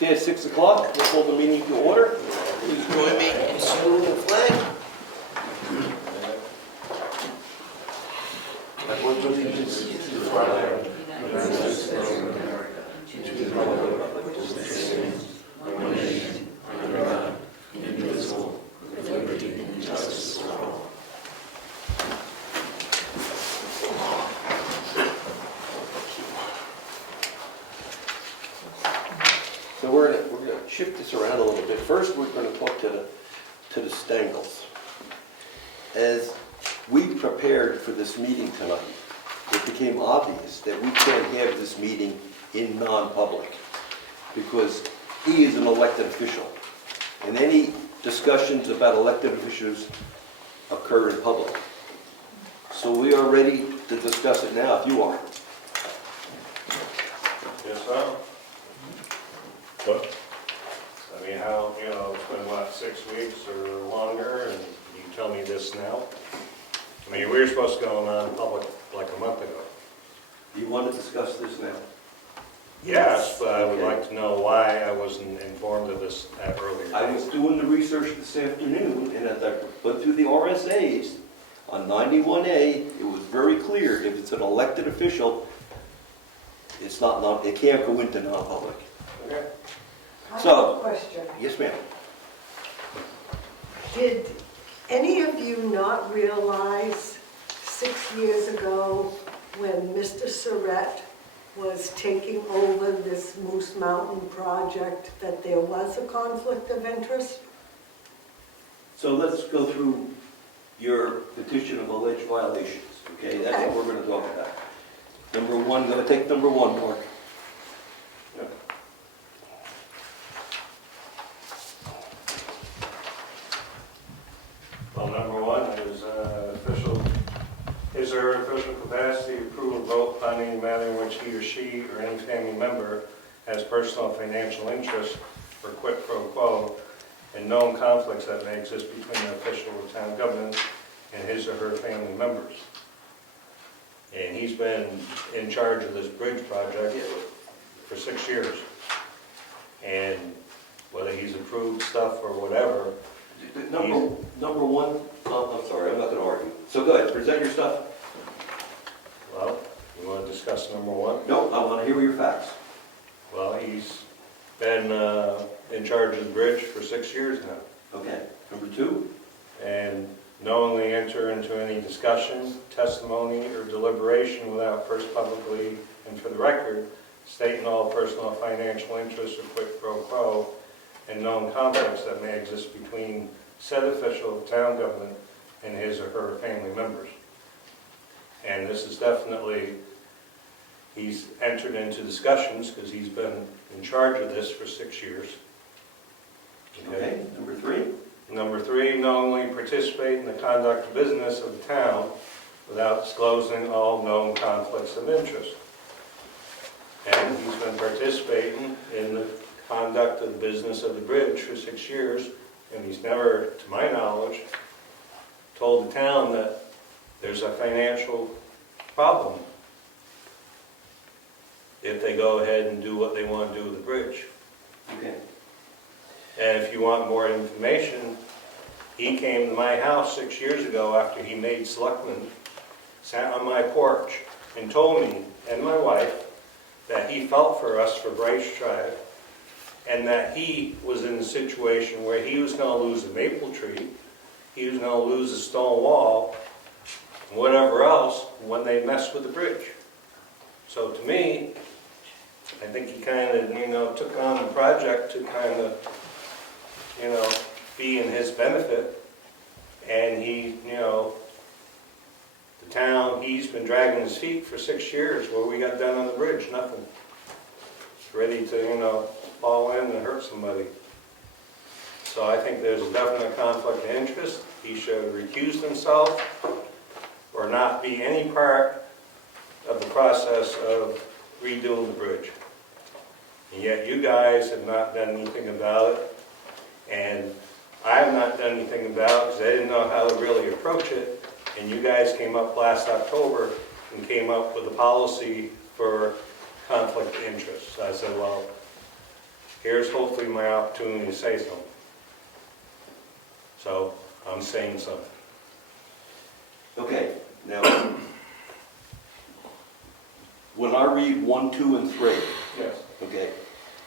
Okay, at 6 o'clock, we'll call the meeting to order. Please join me in saluting the flag. I pledge allegiance to the flag of the United States of America, to the republic which stands one nation, under God, indivisible, with liberty and justice for all. So we're going to shift this around a little bit. First, we're going to talk to the Stengels. As we prepared for this meeting tonight, it became obvious that we can't have this meeting in non-public because he is an elected official, and any discussions about elected officials occur in public. So we are ready to discuss it now, if you are. Yes, sir. What? I mean, how, it's been what, 6 weeks or longer, and you tell me this now? I mean, we were supposed to go on public like a month ago. Do you want to discuss this now? Yes, but I would Okay. like to know why I wasn't informed of this at earlier. I was doing the research this afternoon, and as I went through the RSAs, on 91A, it was very clear, if it's an elected official, it's not, it can't go into non-public. Okay. I So- have a question. Yes, ma'am. Did any of you not realize 6 years ago when Mr. Surratt was taking over this Moose Mountain project that there was a conflict of interest? So let's go through your petition of alleged violations, okay? That's what we're going to talk about. Number one, go take number one, Mark. Yep. Well, number one is is there official capacity to approve a vote on any matter in which he or she or any family member has personal financial interest or quid pro quo and known conflicts that may exist between the official of town government and his or her family members. And he's been in charge of this bridge project for 6 years. And whether he's approved stuff or whatever, Number one, I'm sorry, I'm not going to argue. So go ahead, present your stuff. well, you want to discuss number one? No, I want to hear your facts. Well, he's been in charge of the bridge for 6 years now. Okay. Number two? And knowingly enter into any discussion, testimony, or deliberation without first publicly and for the record stating all personal financial interests or quid pro quo and known conflicts that may exist between said official of town government and his or her family members. And this is definitely, he's entered into discussions because he's been in charge of this for 6 years. Okay. Number three? Number three, knowingly participate in the conduct of business of the town without disclosing all known conflicts of interest. And he's been participating in the conduct of the business of the bridge for 6 years, and he's never, to my knowledge, told the town that there's a financial problem if they go ahead and do what they want to do with the bridge. Okay. And if you want more information, he came to my house 6 years ago after he made Selectmen, sat on my porch and told me and my wife that he felt for us for Bryce Drive and that he was in a situation where he was going to lose a maple tree, he was going to lose a stone wall, and whatever else when they messed with the bridge. So to me, I think he kind of, took on the project to kind of, be in his benefit. And he, the town, he's been dragging his feet for 6 years. What we got done on the bridge? Nothing. Ready to, fall in and hurt somebody. So I think there's a definite conflict of interest. He should recuse himself or not be any part of the process of redoing the bridge. And yet you guys have not done anything about it, and I have not done anything about it because I didn't know how to really approach it, and you guys came up last October and came up with a policy for conflict of interest. So I said, well, here's hopefully my opportunity to say something. So, I'm saying something. Okay, now, when I read 1, 2, and 3, Yes. okay,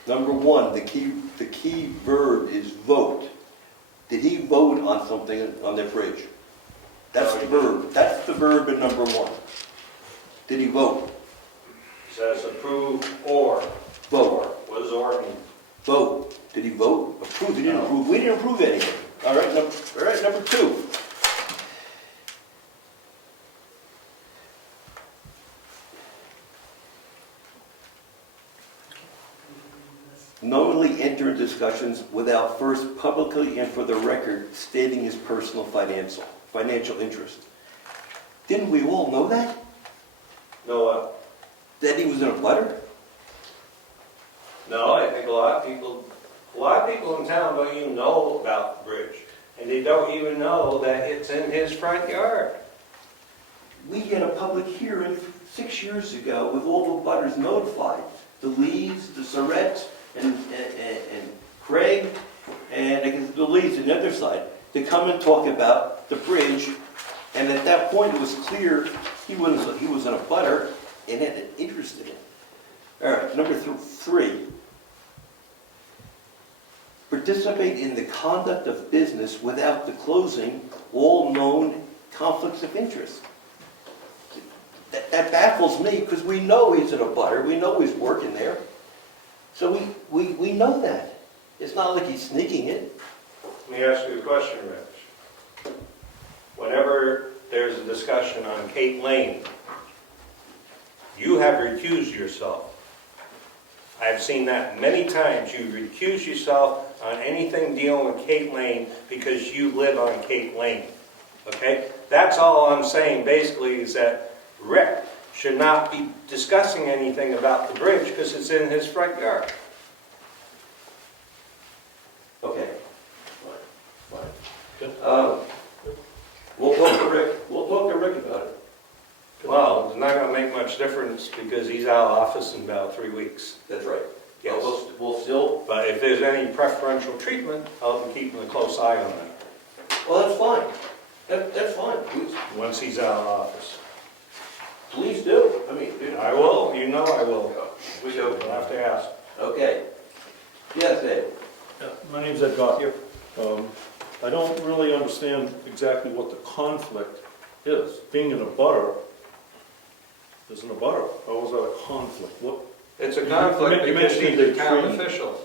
number 1, the key verb is vote. Did he vote on something on the bridge? That's the verb. That's the verb in number 1. Did he vote? Says approve or. Vote. What does or mean? Vote. Did he vote? Approve. He didn't No. approve. We didn't approve anything. All right, number 2. Knowingly enter discussions without first publicly and for the record stating his personal financial interest. Didn't we all know that? No what? That he was in a butter? No, I think a lot of people in town don't even know about the bridge. And they don't even know that it's in his front yard. We had a public hearing 6 years ago with all the butters notified. The Lees, the Surretts, and Craig, and I guess the Lees on the other side, to come and talk about the bridge. And at that point, it was clear he was in a butter and had an interest in it. All right, number 3. Participate in the conduct of business without disclosing all known conflicts of interest. That baffles me because we know he's in a butter. We know he's working there. So we know that. It's not like he's sneaking it. Let me ask you a question, Rich. Whenever there's a discussion on Cape Lane, you have recused yourself. I've seen that many times. You recuse yourself on anything dealing with Cape Lane because you live on Cape Lane. Okay? That's all I'm saying basically is that Rick should not be discussing anything about the bridge because it's in his front yard. Okay. Fine. We'll talk to Rick. We'll talk to Rick about it. Well, it's not going to make much difference because he's out of office in about 3 weeks. That's right. Yes. We'll still. But if there's any preferential treatment, I'll be keeping a close eye on that. Well, that's fine. That's fine. Once he's out of office. Please do. I mean, I will, you know I will. we go. You'll have to ask. Okay. Yes, Ed. My name's Ed Gauthier. I don't really understand exactly what the conflict is. Being in a butter isn't a butter. How is that a conflict? What? It's a conflict You because mentioned he's a the town tree. official.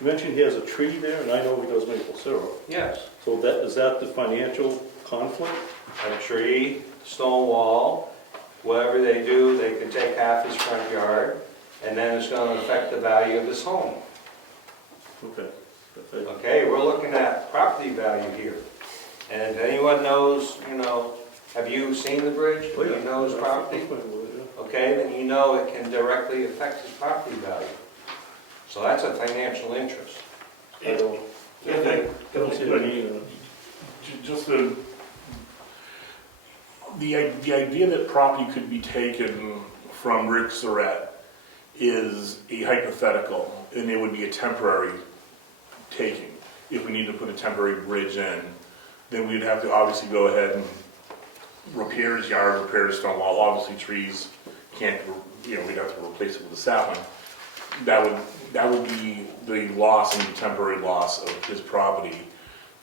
You mentioned he has a tree there, and I know he does maple syrup. Yes. So is that the financial conflict? A tree, stone wall, whatever they do, they could take half his front yard, and then it's going to affect the value of his home. Okay. Okay, we're looking at property value here. And if anyone knows, have you seen the bridge? Do you know his property? Okay, then you know it can directly affect his property value. So that's a financial interest. I don't see the meaning in it. Just the idea that property could be taken from Rick Surratt is a hypothetical, and it would be a temporary taking. If we need to put a temporary bridge in, then we'd have to obviously go ahead and repair his yard, repair his stone wall. Obviously trees can't, we'd have to replace it with a sapling. That would be the loss and the temporary loss of his property.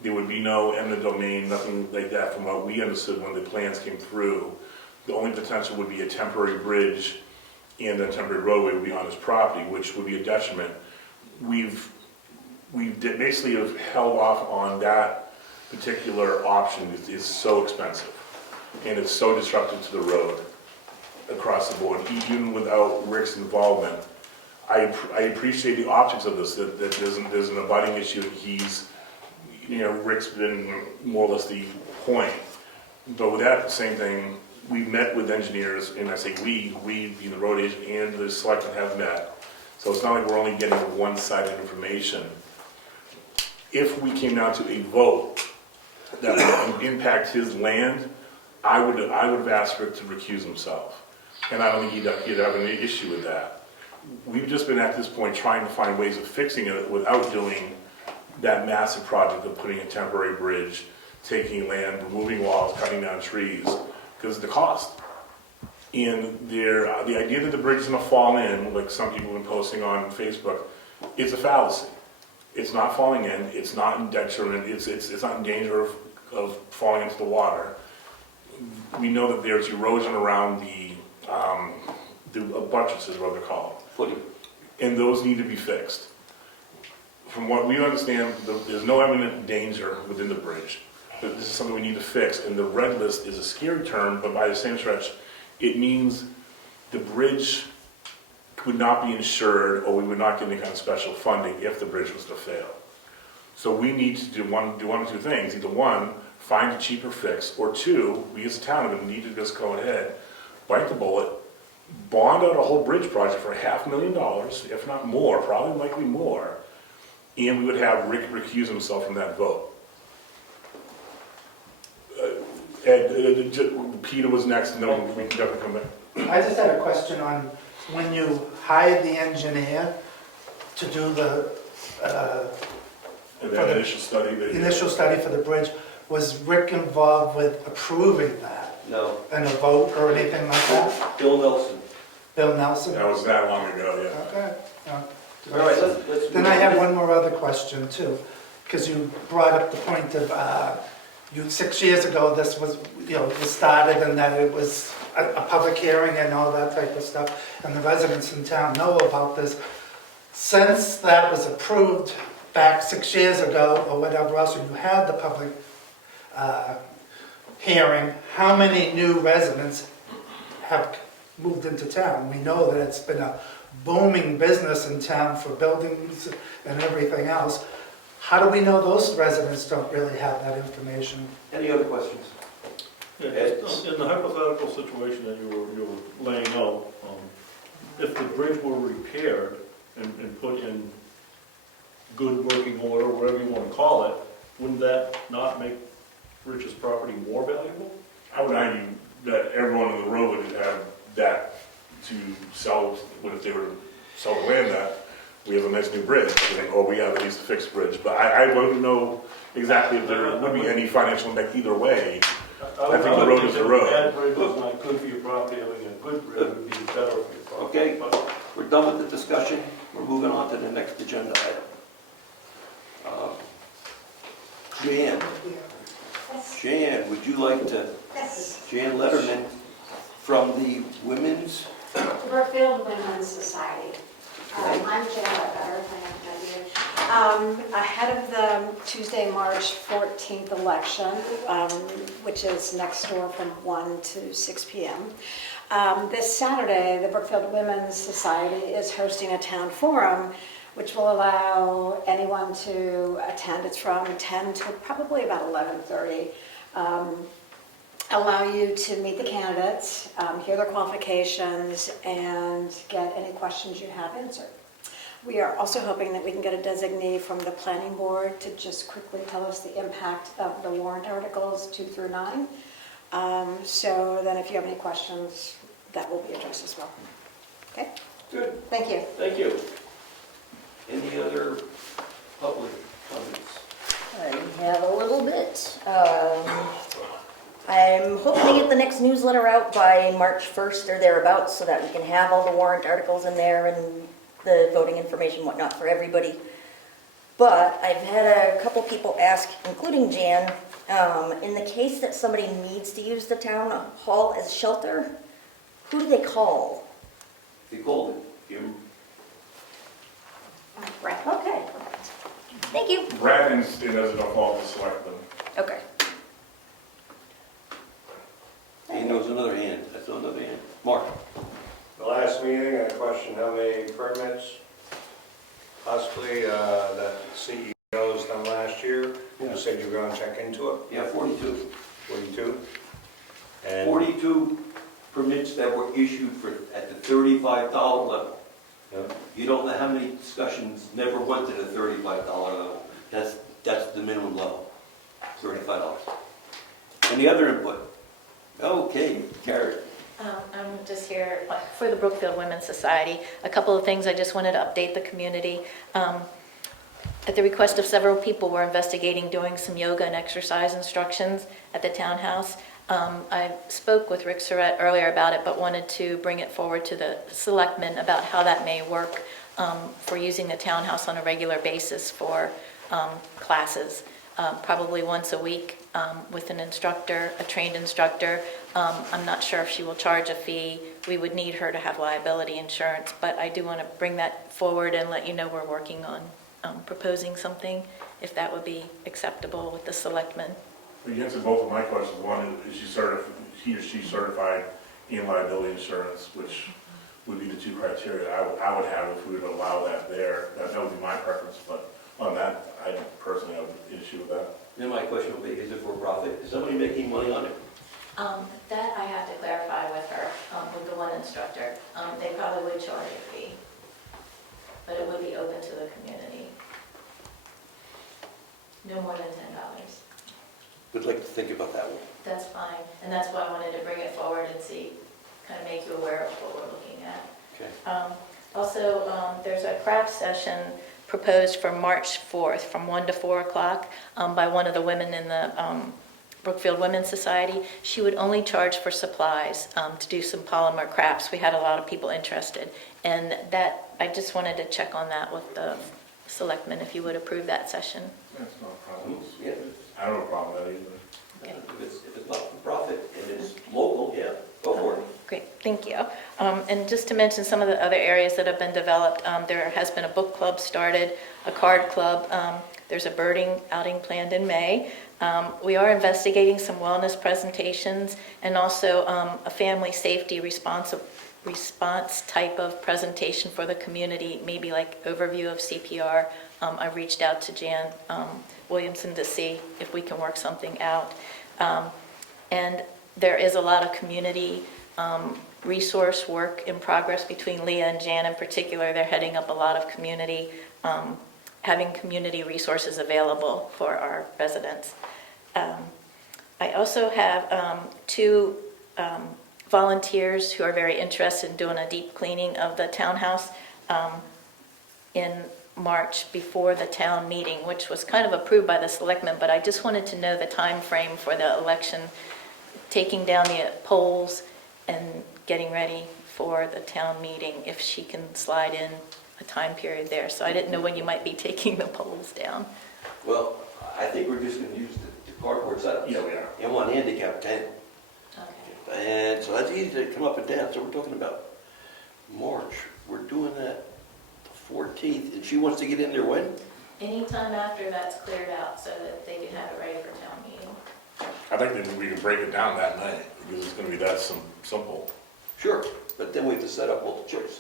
There would be no eminent domain, nothing like that from what we understood when the plans came through. The only potential would be a temporary bridge and a temporary roadway would be on his property, which would be a detriment. We basically have held off on that particular option. It's so expensive and it's so disruptive to the road across the board, even without Rick's involvement. I appreciate the optics of this, that there's an abutting issue. Rick's been more or less the point. But with that same thing, we've met with engineers, and I say we being the road agent and the selectmen have met. So it's not like we're only getting one-sided information. If we came down to a vote that would impact his land, I would have asked Rick to recuse himself. And I don't think he'd have any issue with that. we've just been at this point trying to find ways of fixing it without doing that massive project of putting a temporary bridge, taking land, removing walls, cutting down trees, because of the cost. And the idea that the bridge is gonna fall in, like some people have been posting on Facebook, is a fallacy. It's not falling in, it's not in detriment, it's not in danger of falling into the water. We know that there's erosion around the buttresses, what they're called. Footing. And those need to be fixed. From what we understand, there's no imminent danger within the bridge. But this is something we need to fix, and the red list is a scary term, but by the same stretch, it means the bridge would not be insured, or we would not get any kind of special funding if the bridge was to fail. So we need to do one of two things. Either one, find a cheaper fix, or two, we as a town are going to need to just go ahead, bite the bullet, bond out a whole bridge project for $500,000, if not more, probably likely more, and we would have Rick recuse himself from that vote. Peter was next, and then we can definitely come back. I just had a question on when you hired the engineer to do the And that initial study that initial study for the bridge, was Rick involved with approving that No, in a vote or anything like that? Bill Nelson. Bill Nelson? that was that long ago, yeah. Okay. Yeah. All right, let's. Then I have one more other question too, because you brought up the point of, 6 years ago, this was, was started and that it was a public hearing and all that type of stuff, and the residents in town know about this. Since that was approved back 6 years ago, or whatever else, and you had the public hearing, how many new residents have moved into town? We know that it's been a booming business in town for buildings and everything else. How do we know those residents don't really have that information? Any other questions? Yeah, just in the hypothetical situation that you were laying out, if the bridge were repaired and put in good working order, whatever you want to call it, wouldn't that not make Rich's property more valuable? I would argue that everyone on the road would have that to sell, if they were to sell the land, that we have a nice new bridge, or we have at least a fixed bridge. But I wouldn't know exactly if there would be any financial impact either way. I think the road is the road. A bad bridge is not good for your property, having a good bridge would be better for your property. Okay, But we're done with the discussion. We're moving on to the next agenda item. Jan, Yes. Jan, would you like to, Yes. Jan Letterman from the Women's, Brookfield Women's Society. I'm Jan Ledbetter, ahead of the Tuesday, March 14th election, which is next door from 1 to 6 p.m. This Saturday, the Brookfield Women's Society is hosting a town forum, which will allow anyone to attend. It's from 10 to probably about 11:30. Allow you to meet the candidates, hear their qualifications, and get any questions you have answered. We are also hoping that we can get a designee from the planning board to just quickly tell us the impact of the warrant articles 2 through 9. So then if you have any questions, that will be addressed as well. Okay? good, Thank you. thank you. Any other public comments? I have a little bit. I'm hoping to get the next newsletter out by March 1st or thereabouts so that we can have all the warrant articles in there and the voting information and whatnot for everybody. But I've had a couple people ask, including Jan, in the case that somebody needs to use the town hall as shelter, who do they call? They called it, Jim. Right, okay. Thank you. Brad and as a default to select them. Okay. And there was another hand, that's another hand. Mark? The last meeting, I questioned how many permits possibly that CEO's done last year. You said you were going to check into it, Yeah, 42. 42. And 42 permits that were issued at the $35 level. Yeah. You don't know how many discussions never went to the $35 level. That's the minimum level, $35. Any other input? Okay, carried. I'm just here for the Brookfield Women's Society. A couple of things I just wanted to update the community. At the request of several people, we're investigating doing some yoga and exercise instructions at the townhouse. I spoke with Rick Surratt earlier about it, but wanted to bring it forward to the Selectmen about how that may work for using the townhouse on a regular basis for classes, probably once a week with an instructor, a trained instructor. I'm not sure if she will charge a fee. We would need her to have liability insurance, but I do want to bring that forward and let you know we're working on proposing something, if that would be acceptable with the Selectmen. Well, you answered both of my questions. One, is he or she certified in liability insurance, which would be the two criteria I would have if we would allow that there. That would be my preference, but on that, I don't personally have an issue with that. Then my question would be, is it for profit? Is somebody making money on it? That I have to clarify with her, with the one instructor. They probably would charge a fee, but it would be open to the community. No more than $10. Would like to think about that one. That's fine, and that's why I wanted to bring it forward and see, kind of make you aware of what we're looking at. Okay. Also, there's a craft session proposed for March 4th from 1 to 4 o'clock by one of the women in the Brookfield Women's Society. She would only charge for supplies to do some polymer crafts. We had a lot of people interested, and that I just wanted to check on that with the Selectmen, if you would approve that session. That's not a problem. Yeah. I don't have a problem with that either. Okay. If it's not for profit and it's local, yeah, go for it. Great, thank you. And just to mention some of the other areas that have been developed, there has been a book club started, a card club, there's a birding outing planned in May. We are investigating some wellness presentations and also a family safety response type of presentation for the community, maybe like overview of CPR. I've reached out to Jan Williamson to see if we can work something out. And there is a lot of community resource work in progress between Leah and Jan in particular. They're heading up a lot of community, having community resources available for our residents. I also have two volunteers who are very interested in doing a deep cleaning of the townhouse in March before the town meeting, which was kind of approved by the Selectmen, but I just wanted to know the time frame for the election, taking down the poles and getting ready for the town meeting, if she can slide in a time period there. So I didn't know when you might be taking the poles down. Well, I think we're just gonna use the cardboard setups. Yeah, we are. And one handicap tent. Okay. And so that's easy to come up and down. So we're talking about March. We're doing that the 14th. And she wants to get in there when? Anytime after that's cleared out so that they can have it ready for town meeting. I think that we can break it down that night, because it's gonna be that simple. Sure, but then we have to set up all the chairs.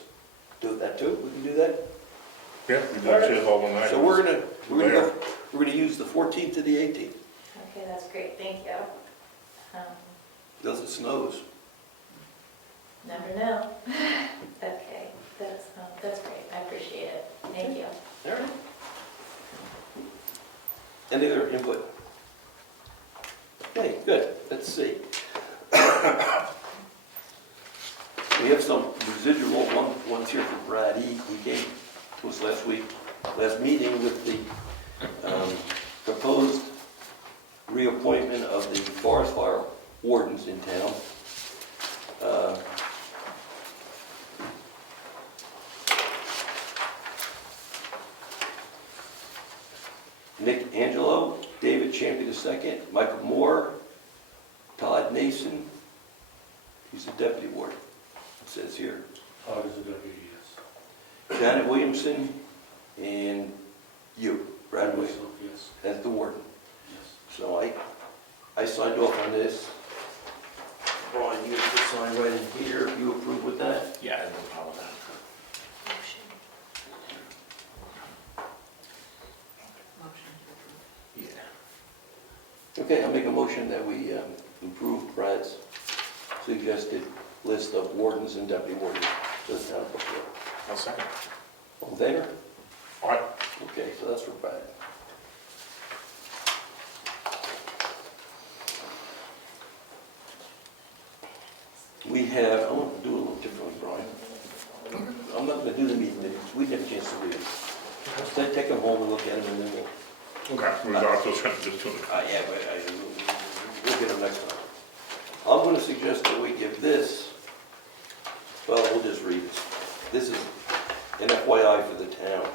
Do that too? We can do that? Yeah, we got chairs all one night. So we're gonna use the 14th to the 18th. Okay, that's great, thank you. Unless it snows. Never know. Okay, that's great, I appreciate it, thank you. All right. Any other input? Okay, good. Let's see. We have some residual ones here from Brad E. He came to us last meeting with the proposed reappointment of the forest fire wardens in town. Nick Angelo, David Champion II, Michael Moore, Todd Nason, he's the deputy warden, it says here. Todd is a deputy, yes. Janet Williamson, and you, Brad Williams, Myself, yes. as the warden. Yes. So I signed off on this. Brian, you just sign right in here, if you approve with that. Yeah, I have no problem with that. Yeah. Okay, I'll make a motion that we approve Brad's suggested list of wardens and deputy wardens for the town of Brookfield. I'll second. All in favor? All right. Okay, so that's for Brad. We have, I want to do it a little differently, Brian. I'm not gonna do the meeting minutes, we didn't have a chance to read them. Instead, take them home and look at them, and then we'll, Okay, we're not just trying to just do it. yeah, but we'll get them next time. I'm gonna suggest that we give this, well, we'll just read it. This is an FYI for the town.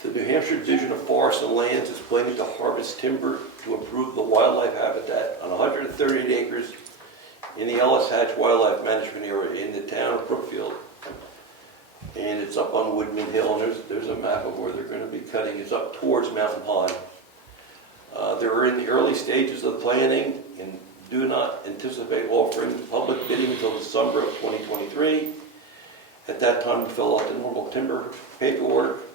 The New Hampshire Division of Forests and Lands is planning to harvest timber to improve the wildlife habitat on 138 acres in the Ellis Hatch Wildlife Management Area in the town of Brookfield. And it's up on Woodman Hill, and there's a map of where they're going to be cutting. It's up towards Mountain Pond. They're in the early stages of planning and do not anticipate offering public bidding until the summer of 2023. At that time, we fill out the normal timber paperwork.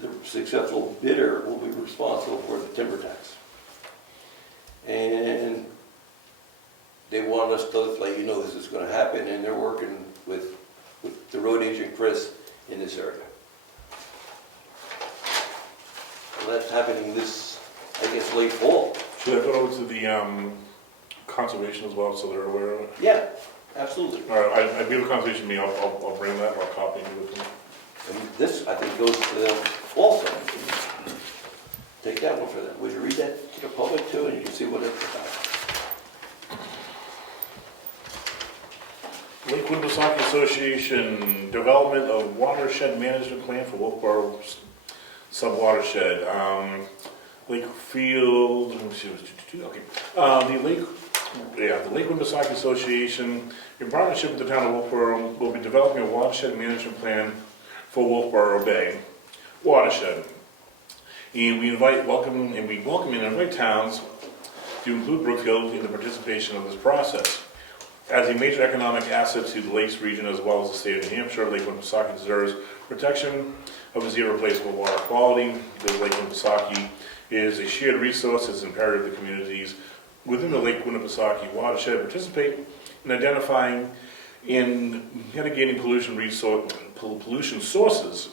The successful bidder will be responsible for the timber tax. And they want us to let you know this is going to happen, and they're working with the road agent Chris in this area. So that's happening this, I guess, late fall. Should I go over to the conservation as well, so they're aware of it? Yeah, absolutely. All right, I'd be able to conversation me, I'll bring that, or I'll copy it with them. And this, I think, goes to them also. Take that one for them. Would you read that to the public too, and you can see what it's about. Lake Winnipesaukee Association, development of watershed management plan for Wolfboro sub-watershed. Lakefield, let me see, okay. The Lake Winnipesaukee Association, in partnership with the town of Wolfboro, will be developing a watershed management plan for Wolfboro Bay watershed. And we welcome and invite towns to include Brookfield in the participation of this process. As a major economic asset to the Lakes region as well as the state of New Hampshire, Lake Winnipesaukee deserves protection of its irreplaceable water quality. The Lake Winnipesaukee is a shared resource. It's imperative the communities within the Lake Winnipesaukee watershed participate in identifying and mitigating pollution sources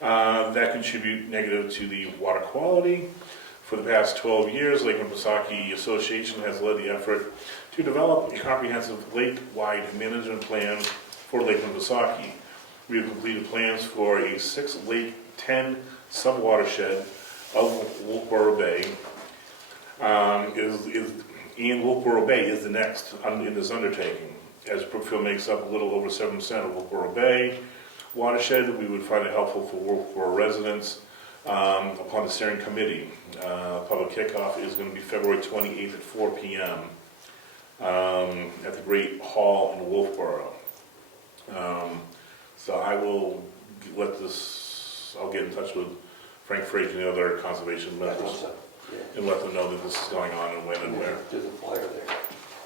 that contribute negative to the water quality. For the past 12 years, Lake Winnipesaukee Association has led the effort to develop a comprehensive lake-wide management plan for Lake Winnipesaukee. We have completed plans for a 6-lake, 10 sub-watershed of Wolfboro Bay. Wolfboro Bay is the next in this undertaking. As Brookfield makes up a little over 7% of Wolfboro Bay watershed, we would find it helpful for Wolfboro residents upon the steering committee. Public kickoff is going to be February 28th at 4 p.m. At the Great Hall in Wolfboro. So I will I'll get in touch with Frank Frazier and the other conservation members and let them know that this is going on and when and where. There's a flyer there.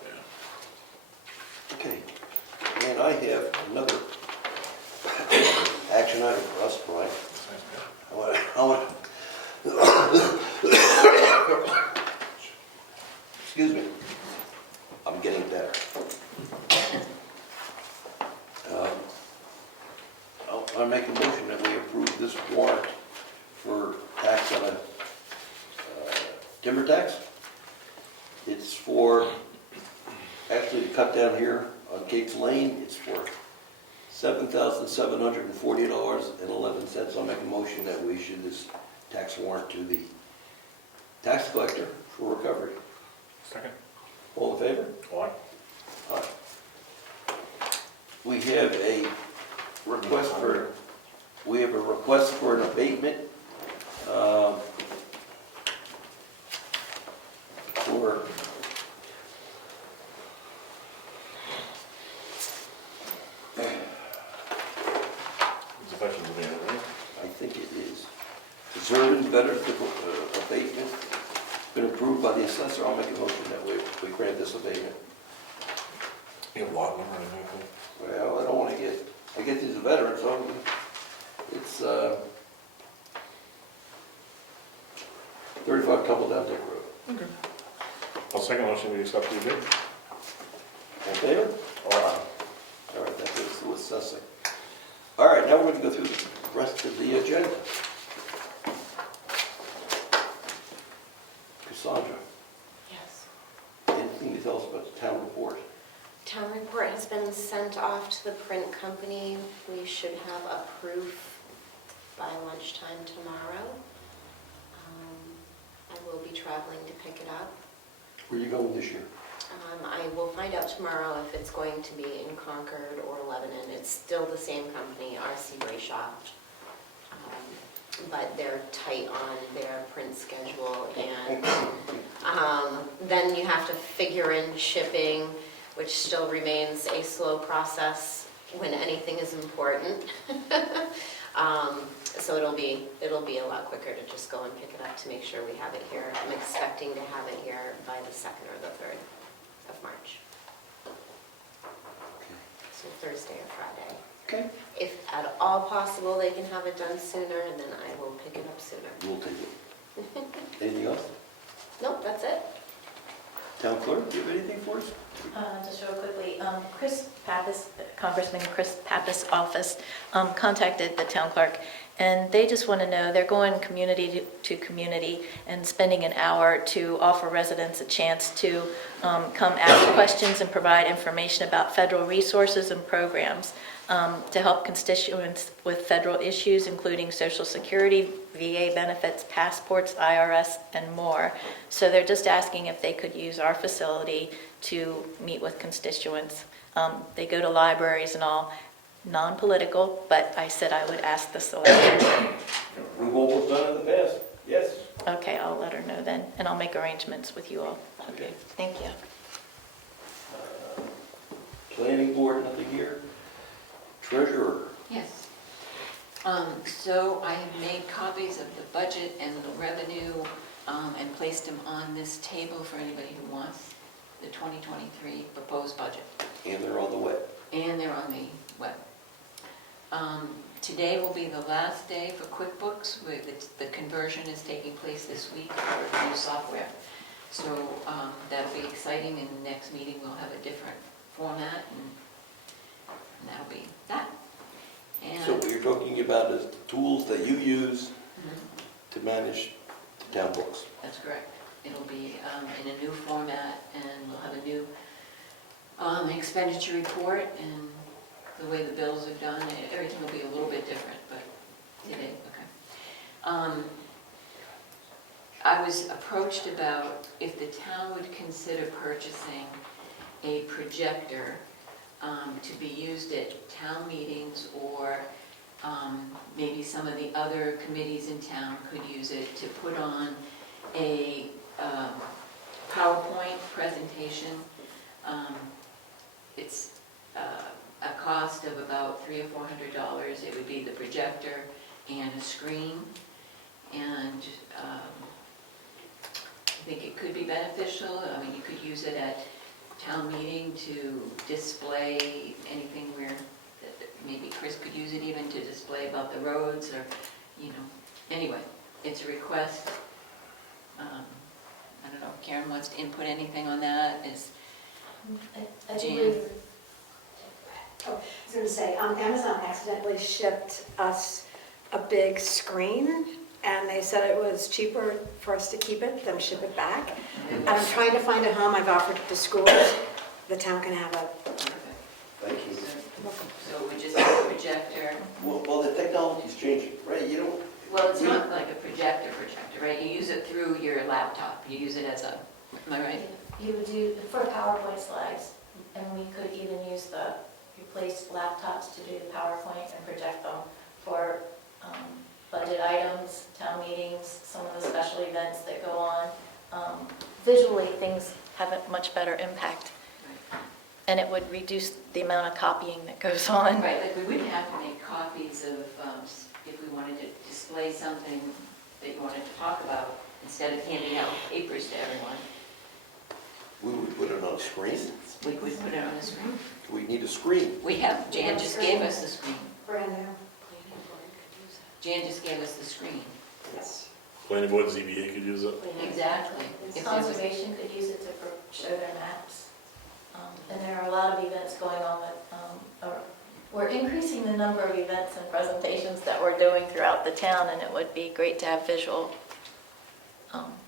Yeah. Okay, and I have another action item for us, Brian. Excuse me, I'm getting better. I make a motion that we approve this warrant for tax on a timber tax. It's for, actually to cut down here on Gates Lane, it's for $7,740.11. I'll make a motion that we issue this tax warrant to the tax collector for recovery. Second. All in favor? Aye. Aye. We have a request for an abatement for It's effective demand, right? I think it is. Deserving better abatement, been approved by the assessor. I'll make a motion that we grant this abatement. You have a lot number in there. Well, I don't want to I get these veterans, so it's 35 Tumble Down Dick Road. Okay. I'll second motion, we accept the bid. All in favor? All right, that goes to assessing. All right, now we're going to go through the rest of the agenda. Cassandra. print company, we should have a proof by lunchtime tomorrow. I will be traveling to pick it up. Where are you going this year? I will find out tomorrow if it's going to be in Concord or Lebanon. It's still the same company, R.C. Brayshaw. But they're tight on their print schedule, and then you have to figure in shipping, which still remains a slow process when anything is important. So it'll be a lot quicker to just go and pick it up to make sure we have it here. I'm expecting to have it here by the 2nd or the 3rd of March. So Thursday or Friday. Okay. If at all possible, they can have it done sooner, and then I will pick it up sooner. We'll take it. Anything else? Nope, that's it. Town clerk, do you have anything for us? Just real quickly, Chris Pappas, Congressman Chris Pappas' office contacted the town clerk, and they just want to know, they're going community to community and spending an hour to offer residents a chance to come ask questions and provide information about federal resources and programs to help constituents with federal issues, including Social Security, VA benefits, passports, IRS, and more. So they're just asking if they could use our facility to meet with constituents. They go to libraries and all, non-political, but I said I would ask the selectmen. We've almost done in the past. Yes. Okay, I'll let her know then, and I'll make arrangements with you all. Okay. Thank you. Planning board, nothing here. Treasurer. Yes. So I have made copies of the budget and the revenue and placed them on this table for anybody who wants the 2023 proposed budget. And they're on the way. And they're on the web. Today will be the last day for QuickBooks. The conversion is taking place this week for new software. So that'll be exciting, and the next meeting we'll have a different format, and that'll be that. And So what you're talking about is the tools that you use to manage the town books. That's correct. It'll be in a new format, and we'll have a new expenditure report, and the way the bills are done, everything will be a little bit different, but today, okay. I was approached about if the town would consider purchasing a projector to be used at town meetings, or maybe some of the other committees in town could use it to put on a PowerPoint presentation. It's a cost of about $300 or $400. It would be the projector and a screen, and I think it could be beneficial. I mean, you could use it at town meeting to display anything where maybe Chris could use it even to display about the roads, or, you know. Anyway, it's a request. I don't know if Karen wants to input anything on that. I Jan? believe, I was going to say, Amazon accidentally shipped us a big screen, and they said it was cheaper for us to keep it than ship it back. And I'm trying to find a home. I've offered to schools. The town can have it. Thank you. So we just have a projector. Well, the technology's changing, right? You don't. Well, it's not like a projector, right? You use it through your laptop. You use it as a, am I right? You would do, for PowerPoint slides, and we could even use replace laptops to do the PowerPoint and project them for budget items, town meetings, some of the special events that go on. Visually, things have a much better impact, and it would reduce the amount of copying that goes on. Right, like we wouldn't have to make copies of, if we wanted to display something that you wanted to talk about, instead of handing out papers to everyone. We would put it on a screen. We could put it on a screen. We need a screen. We have, Jan just gave us the screen. Brand new. Jan just gave us the screen. Yes. Planning board, ZBA could use it. Exactly. If there was- Conservation could use it to show their maps. And there are a lot of events going on with, we're increasing the number of events and presentations that we're doing throughout the town, and it would be great to have visual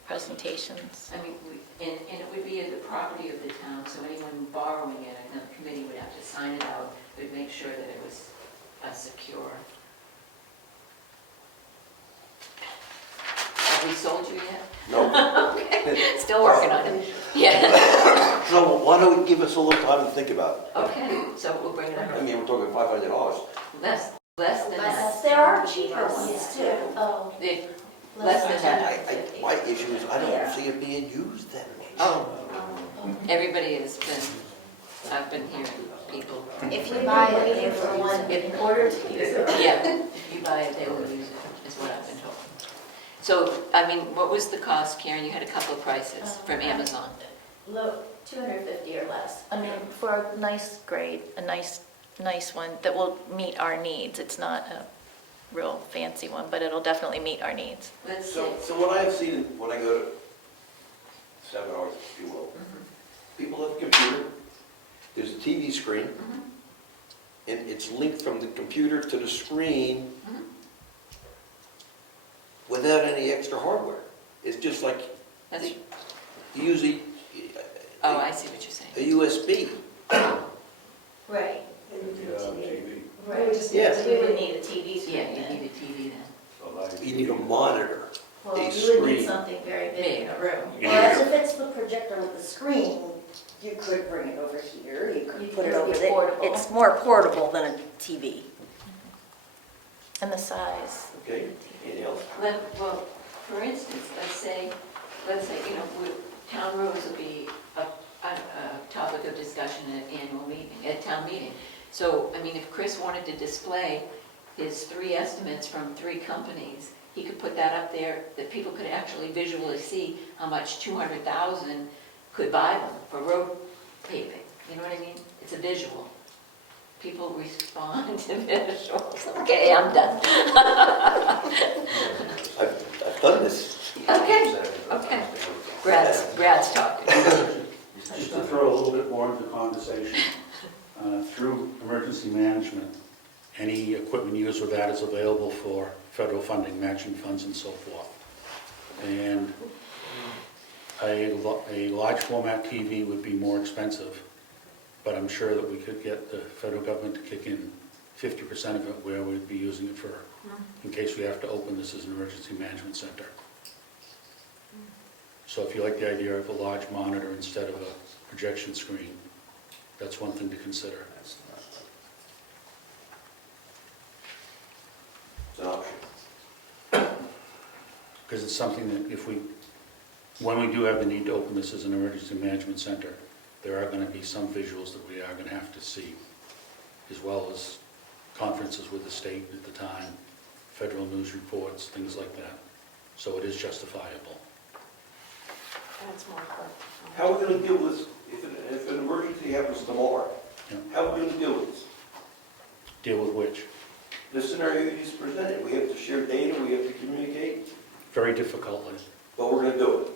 presentations. I mean, And it would be the property of the town, so anyone borrowing it, I know the committee would have to sign it out, would make sure that it was secure. Have we sold you yet? No. Okay, still working on it. Yeah, So why don't we give us a little time to think about it? okay, so we'll bring it I up. mean, we're talking $500. Less than that. There are cheaper ones too. Oh. Less than that. My issue is I don't see it being used that much. Oh, everybody has been, I've been hearing people. If you buy it, pay for one in order to use it. Yeah, if you buy it, they will use it, is what I've been told. So, I mean, what was the cost, Karen? You had a couple of prices from Amazon. Look, 250 or less. I mean, for a nice grade, a nice one that will meet our needs. It's not a real fancy one, but it'll definitely meet our needs. Let's see. So what I have seen when I go to seminars, if you will, people have a computer, there's a TV screen, and it's linked from the computer to the screen without any extra hardware. It's just like That's- you use Oh, I see what you're saying. a USB. Right. TV. Right. Yeah. We would need a TV screen Yeah, you then. need a TV then. So like, You need a monitor. Well, a you would screen. need something very big in a room. Whereas if it's the projector with the screen, you could bring it over here, you You could could put it make over it there. portable. It's more portable than a TV. And the size. Okay, anything else? Well, for instance, let's say, you know, town roads will be a topic of discussion at annual meeting, at town meeting. So, I mean, if Chris wanted to display his 3 estimates from 3 companies, he could put that up there, that people could actually visually see how much 200,000 could buy them for road paving. You know what I mean? It's a visual. People respond to visuals. Okay, I'm done. I've done this. Okay, okay. Brad's talking. just to throw a little bit more into conversation, through emergency management, any equipment used with that is available for federal funding, matching funds and so forth. And a large format TV would be more expensive, but I'm sure that we could get the federal government to kick in 50% of it where we'd be using it for, in case we have to open this as an emergency management center. So if you like the idea of a large monitor instead of a projection screen, that's one thing to consider. It's an option. Because it's something that when we do have the need to open this as an emergency management center, there are going to be some visuals that we are going to have to see, as well as conferences with the state at the time, federal news reports, things like that. So it is justifiable. That's more important. How are we going to deal with, if an emergency happens tomorrow, Yeah. how are we going to deal with this? Deal with which? The scenario you just presented, we have to share data, we have to communicate, Very difficultly, but we're going to do it.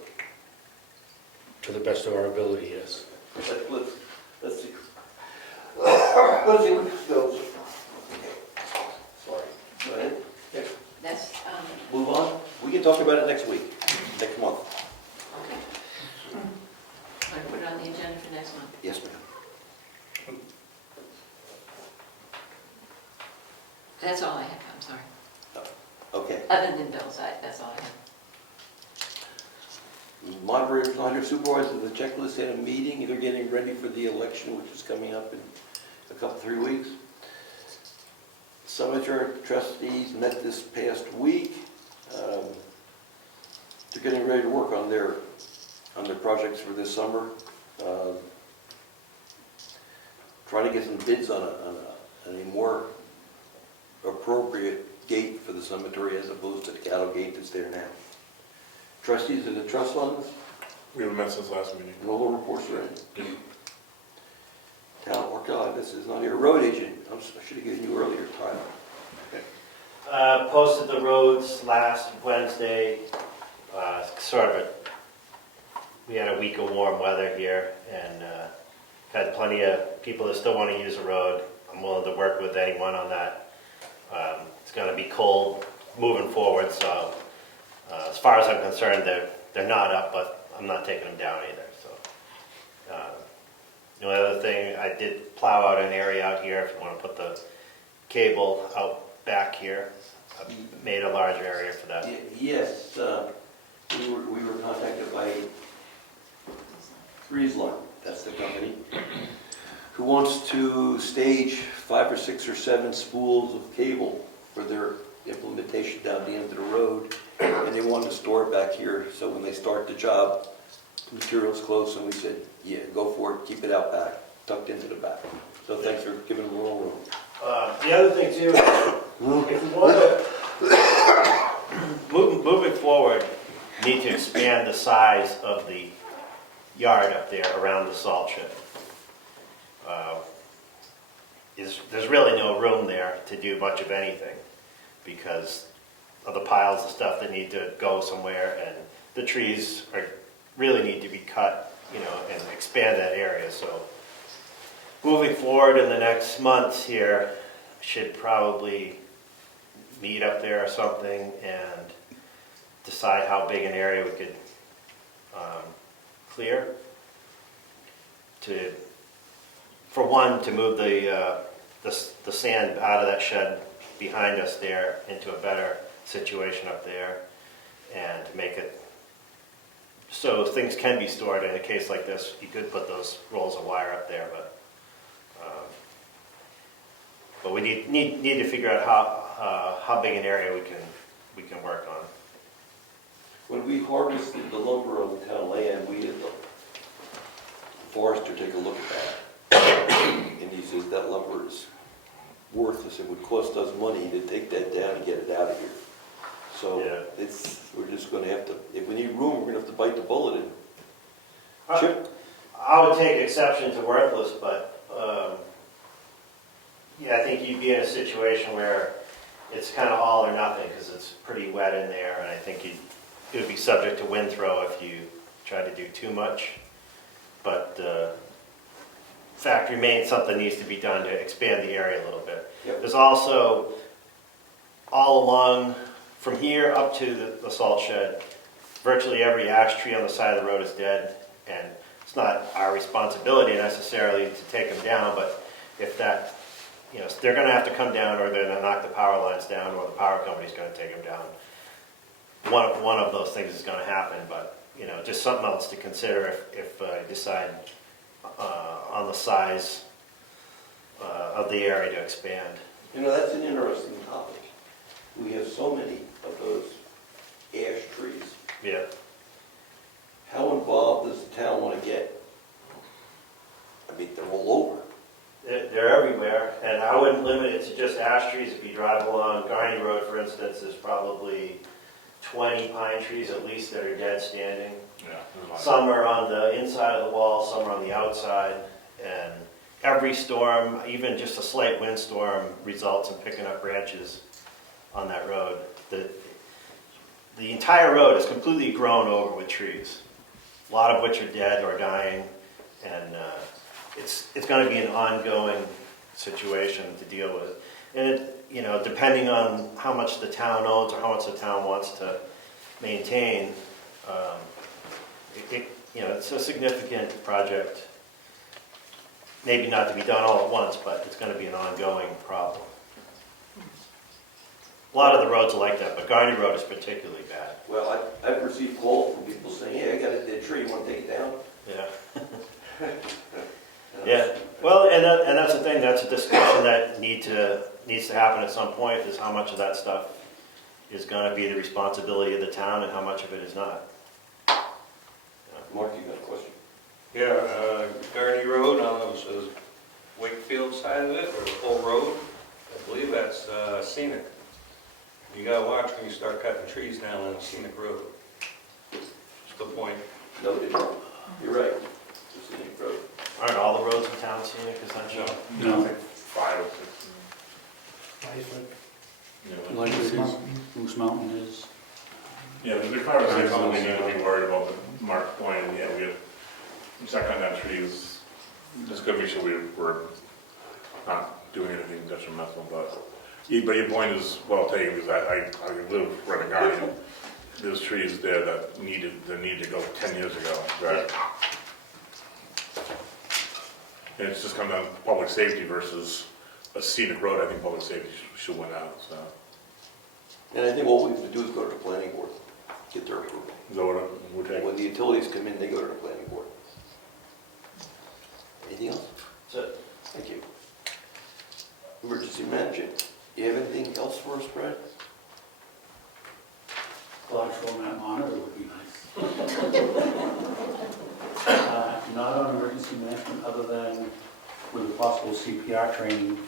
to the best of our ability, yes. Let's see. Let's see what this goes. Sorry. Go ahead. Yeah. That's, Move on. We can talk about it next week, next month. okay. Want to put it on the agenda for next month? Yes, ma'am. That's all I have, I'm sorry. Okay. Other than Bill's, that's all I have. Moderators, under supervisors, the checklist had a meeting. They're getting ready for the election, which is coming up in a couple, 3 weeks. Cemetery trustees met this past week. They're getting ready to work on their projects for this summer. Trying to get some bids on a more appropriate gate for the cemetery as opposed to the cattle gate that's there now. Trustees of the trust funds, We haven't met since last meeting. no little reports are in. Town, oh God, this is not your road agent. I should have given you earlier, Tyler. Posted the roads last Wednesday, we had a week of warm weather here and had plenty of people that still want to use the road. I'm willing to work with anyone on that. It's going to be cold moving forward, so as far as I'm concerned, they're not up, but I'm not taking them down either, so. The only other thing, I did plow out an area out here, if you want to put the cable out back here. I made a larger area for that. Yes, we were contacted by Friesland, that's the company, who wants to stage 5 or 6 or 7 spools of cable for their implementation down the end of the road, and they want to store it back here, so when they start the job, the material's close, and we said, yeah, go for it, keep it out back, tucked into the back. So thanks for giving them a little room. The other thing too, if we want to, moving forward, need to expand the size of the yard up there around the salt shed. There's really no room there to do much of anything because of the piles of stuff that need to go somewhere, and the trees really need to be cut, you know, and expand that area. So moving forward in the next months here, should probably meet up there or something and decide how big an area we could clear for one, to move the sand out of that shed behind us there into a better situation up there, and to make it so things can be stored. In a case like this, you could put those rolls of wire up there, but we need to figure out how big an area we can work on. When we harvested the lumber on the town land, we had the forester take a look at that. And he says that lumber is worthless. It would cost us money to take that down and get it out of here. So Yeah. we're just going to have to, if we need room, we're going to have to bite the bullet and chip. I would take exception to worthless, but yeah, I think you'd be in a situation where it's kind of all or nothing because it's pretty wet in there, and I think it would be subject to wind throw if you try to do too much. But fact remains, something needs to be done to expand the area a little bit. Yep. There's also, all along from here up to the salt shed, virtually every ash tree on the side of the road is dead, and it's not our responsibility necessarily to take them down, but if that, you know, they're going to have to come down, or they're going to knock the power lines down, or the power company's going to take them down. One of those things is going to happen, but you know, just something else to consider if you decide on the size of the area to expand. You know, that's an interesting topic. We have so many of those ash trees. Yeah. How involved does the town want to get? I mean, they're all over. They're everywhere, and I wouldn't limit it to just ash trees. If you drive along Garney Road, for instance, there's probably 20 pine trees at least that are dead standing. Yeah. Some are on the inside of the wall, some are on the outside, and every storm, even just a slight windstorm, results in picking up branches on that road. The entire road is completely grown over with trees, a lot of which are dead or dying, and it's going to be an ongoing situation to deal with. And you know, depending on how much the town owns or how much the town wants to maintain, you know, it's a significant project. Maybe not to be done all at once, but it's going to be an ongoing problem. A lot of the roads are like that, but Garney Road is particularly bad. Well, I've received calls from people saying, hey, I got a dead tree, you want to take it down? Yeah. Yeah. Well, and that's the thing. That's a discussion that needs to happen at some point. Is how much of that stuff is going to be the responsibility of the town, and how much of it is not. Mark, you got a question? Yeah, Gurney Road, I don't know if it says Wakefield side of it, or the whole road. I believe that's scenic. You gotta watch when you start cutting trees down on a scenic road. That's the point. Noted. You're right. It's a scenic road. Aren't all the roads in town scenic, essentially? No. 5 or 6. Like it is, Moose Mountain is. Yeah, there's probably something we need to be worried about, but Mark's point, and yeah, we have, check on that trees, just gotta make sure we're not doing anything detrimental, but your point is well taken, because I live right in Guardian, there's trees there that needed to go 10 years ago, right? And it's just come down to public safety versus a scenic road. I think public safety should win out, so. And I think what we would do is go to the planning board, get their approval. Is that what we're taking? When the utilities come in, they go to the planning board. Anything else? That's it. Thank you. Emergency management, you have anything else for us, Brad? Large format monitor would be nice. Not on emergency management, other than with a possible CPR training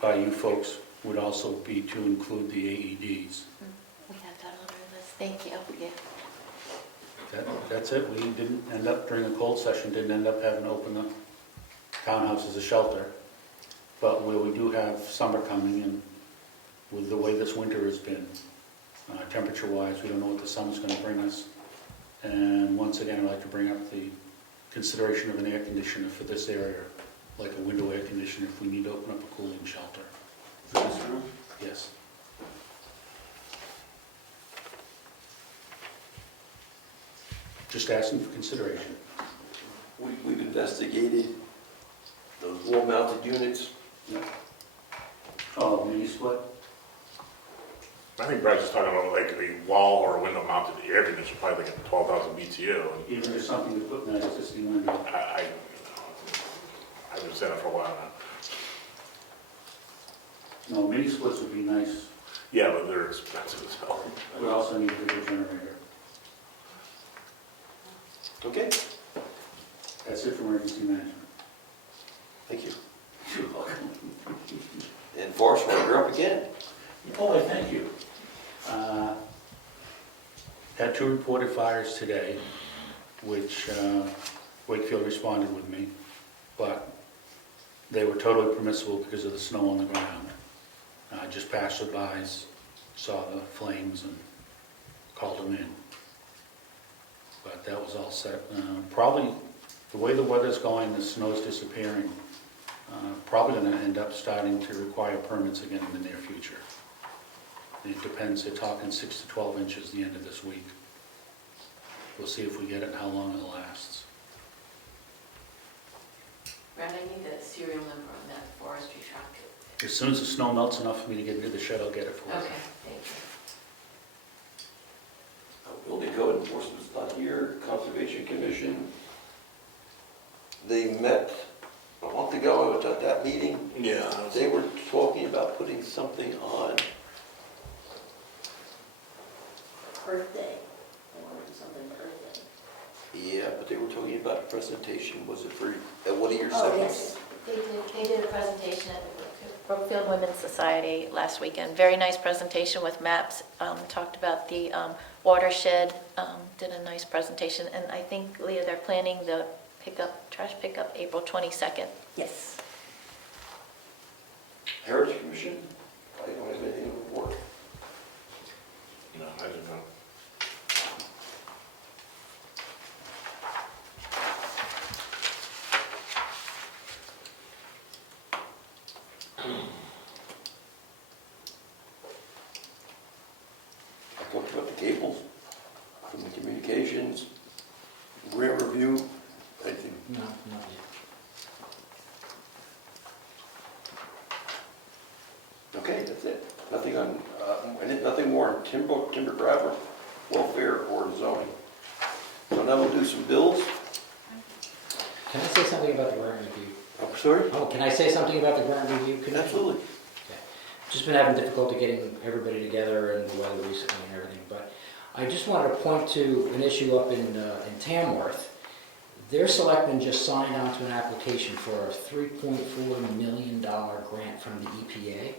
by you folks, would also be to include the AEDs. We have that on our list, thank you, yeah. That's it. We didn't end up, during the cold session, didn't end up having to open the townhouse as a shelter. But where we do have summer coming, and with the way this winter has been, temperature-wise, we don't know what the summer's going to bring us. And once again, I'd like to bring up the consideration of an air conditioner for this area, like a window air conditioner if we need to open up a cooling shelter. For this room? Yes. Just asking for consideration. We've investigated those wall-mounted units. Oh, mini split? I think Brad's just talking about like a wall or a window mounted air conditioner, probably like at 12,000 BTU. Even just something to put in that existing window. I've been saying it for a while now. No, mini splits would be nice. Yeah, but they're expensive as hell. We also need a bigger generator. Okay, That's it for emergency management. thank you. You're welcome. And Forrest, you're up again. Oh, I thank you. Had 2 reported fires today, which Wakefield responded with me, but they were totally permissible because of the snow on the ground. Just passerbys saw the flames and called them in. But that was all set. Probably, the way the weather's going, the snow's disappearing, probably going to end up starting to require permits again in the near future. It depends, they're talking 6 to 12 inches the end of this week. We'll see if we get it and how long it lasts. Brad, I need the serial number on that forestry truck. As soon as the snow melts enough for me to get into the shed, I'll get it for you. Okay, thank you. Building code enforcement's not here, Conservation Commission. They met a month ago, I was at that meeting. Yeah. They were talking about putting something on. Birthday. I wanted something birthday. Yeah, but they were talking about a presentation, was it for, at one of your Oh, segments? yes, they did a presentation at the Brookfield Women's Society last weekend. Very nice presentation with maps, talked about the watershed, did a nice presentation, and I think, Leah, they're planning the trash pickup April 22nd. Yes. Heritage Commission? I don't have anything to report. No, I didn't know. I talked about the cables, from the communications, grant review, I think. No, not yet. Okay, that's it. Nothing on, nothing more on timber grabber, welfare, or zoning. So now we'll do some bills. Can I say something about the grant review? I'm sorry? Oh, can I say something about the grant review committee? Absolutely. Just been having difficulty getting everybody together and the weather recently and everything, but I just wanted to point to an issue up in Tamworth. Their selectmen just signed on to an application for a $3.4 million grant from the EPA.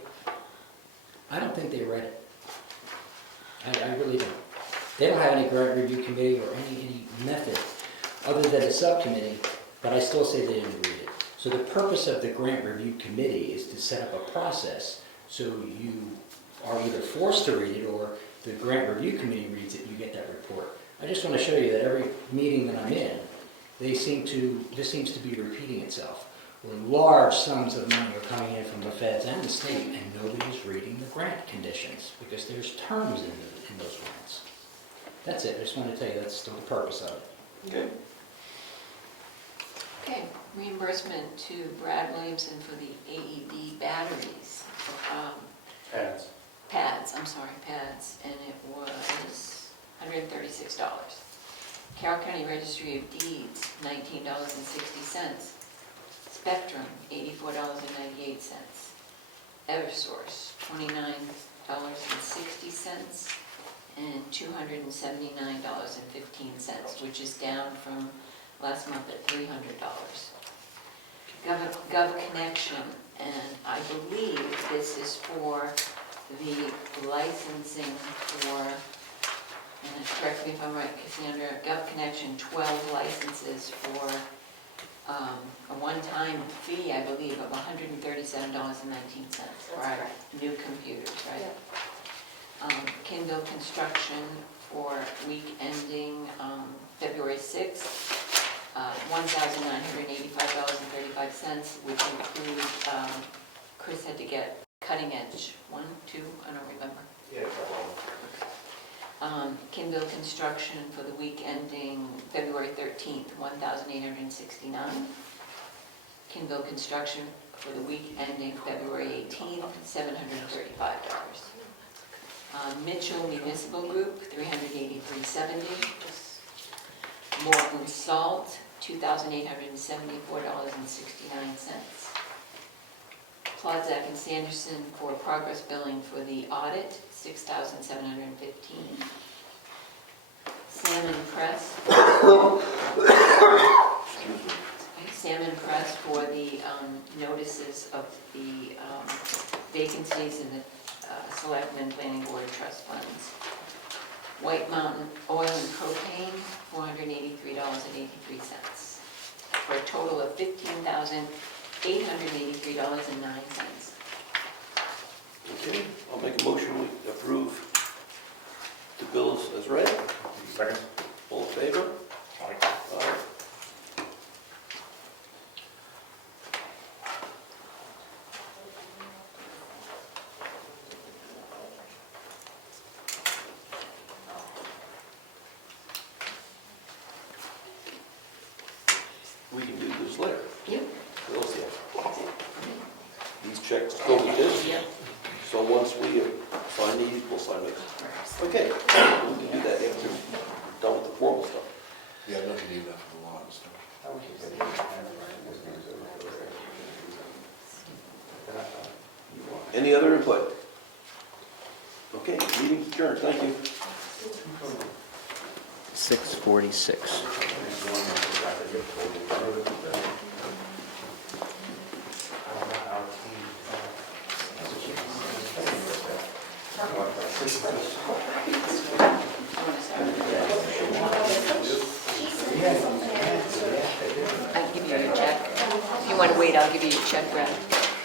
I don't think they read it. I really don't. They don't have any grant review committee or any method other than a subcommittee, but I still say they didn't read it. So the purpose of the grant review committee is to set up a process so you are either forced to read it or the grant review committee reads it and you get that report. I just want to show you that every meeting that I'm in, this seems to be repeating itself. where large sums of money are coming in from the feds and the state, and nobody's reading the grant conditions, because there's terms in those grants. That's it, I just wanted to tell you that's still the purpose of it. Okay. Okay, reimbursement to Brad Williamson for the AED batteries. Pads, and it was $136. Carroll County Registry of Deeds, $19.60. Spectrum, $84.98. Eversource, $29.60, and $279.15, which is down from last month at $300. GovConnection, and I believe this is for the licensing for, and correct me if I'm right, Cassandra, GovConnection, 12 licenses for a one-time fee, I believe, of $137.19 for our new computers, right? Kindle Construction for week ending February 6th, $1,985.35, which includes, Chris had to get cutting edge, 1, 2, I don't remember. Yeah, Kindle Construction for the week ending February 13th, $1,869. Kindle Construction for the week ending February 18th, $735. Mitchell Municipal Group, $383.70. Morton Salt, $2,874.69. Clodzak and Sanderson for progress billing for the audit, $6,715. Salmon Press. Salmon Press for the notices of the vacancies in the Selectmen Planning Board Trust Funds. White Mountain Oil and Propane, $483.83, for a total of $15,883.09. Okay, I'll make a motion, we approve the bills as read. Second. All in favor? Aye. We can do this later. Yep. Bills, yeah. These checks go with this. Yep. So once we sign these, we'll sign this. Okay, we can do that after we're done with the formal stuff. Yeah, don't you need that for the law and stuff? Any other input? Okay, meeting's adjourned, thank you. 6:46. I'll give you your check. If you want to wait, I'll give you your check, Brad.